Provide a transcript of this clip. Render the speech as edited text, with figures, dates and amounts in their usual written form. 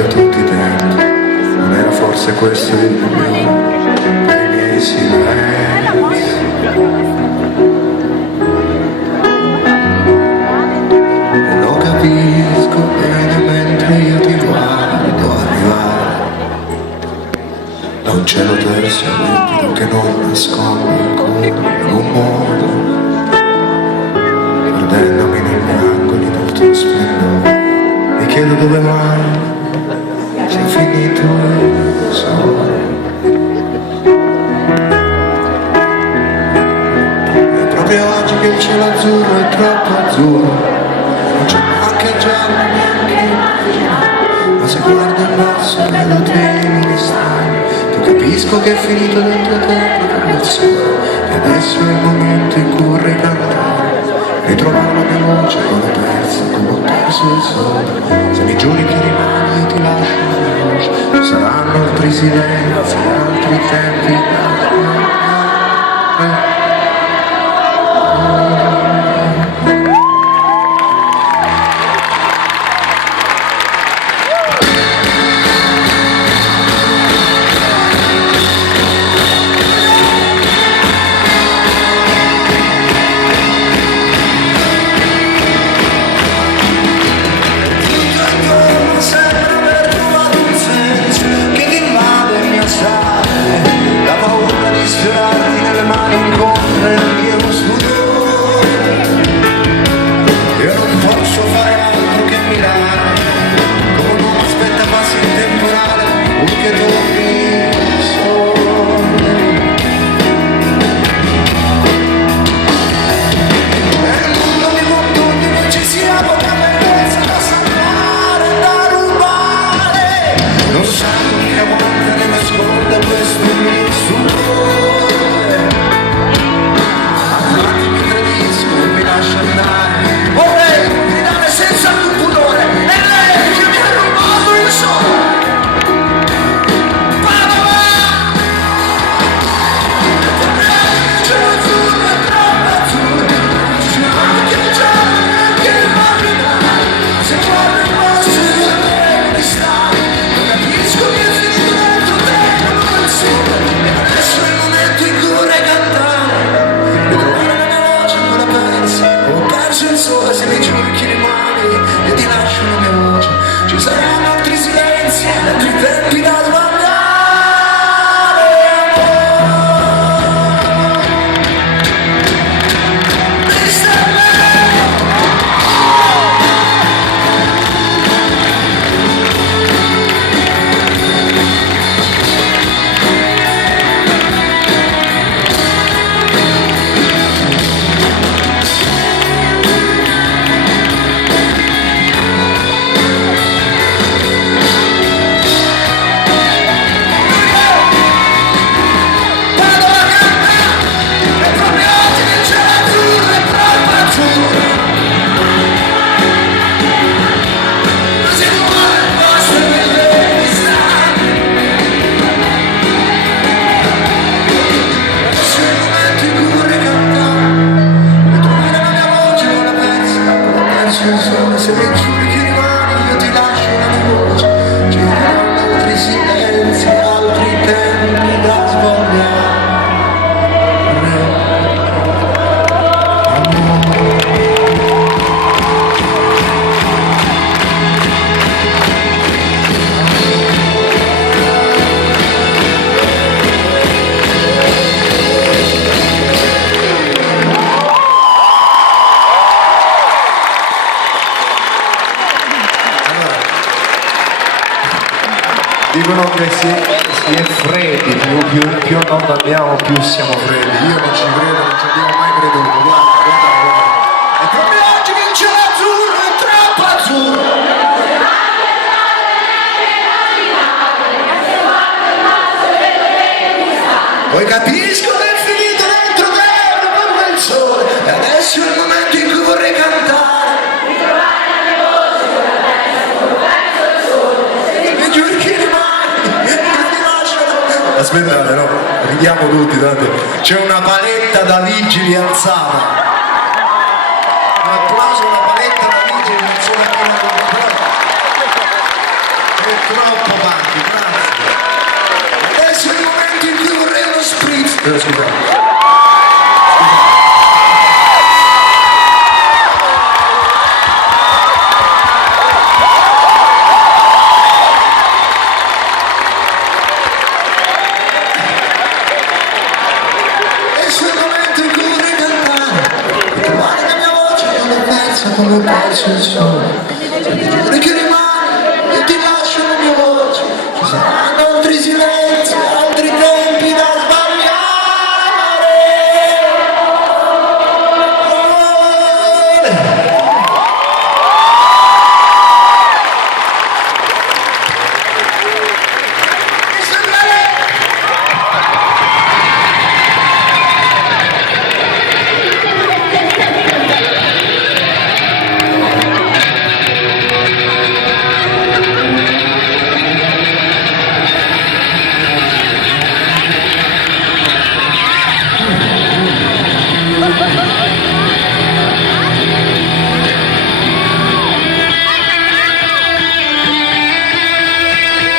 via tutti i tempi. Non era forse questo il migliore per i miei silenzi? E lo capisco bene mentre io ti guardo arrivare da un cielo terzo limpido che non nasconde ancora in un modo, perdendomi negli angoli del tuo splendore. Mi chiedo dove mai sia finito il sole. È proprio oggi che il cielo azzurro è troppo azzurro, non c'è neanche giallo neanche il, ma se guardo il basso vedo te mi stai. Tu capisco che è finito dentro te proprio il sole, e adesso è il momento in cui vorrei cantare, ritrovare la mia voce con la persa, come ho perso il sole. Se mi giuri che rimani io ti lascio la mia voce, ci saranno altri silenzi, altri tempi, se mi giuri che rimani io ti lascio la mia voce, ci saranno altri silenzi, altri tempi da sbagliare. Dicono che si è freddi, più non andiamo più siamo freddi. Io non ci credo, non ci abbiamo mai creduto. Guarda. E proprio oggi vince l'azzurro, è troppo azzurro. Poi capisco che è finito dentro te come il sole, e adesso è il momento in cui vorrei cantare. Aspettate, no, ridiamo tutti, tanto c'è una paletta da vigili alzata. Un applauso alla paletta da vigili alzata. Scusate. Come perso il sole, se mi giuri che rimane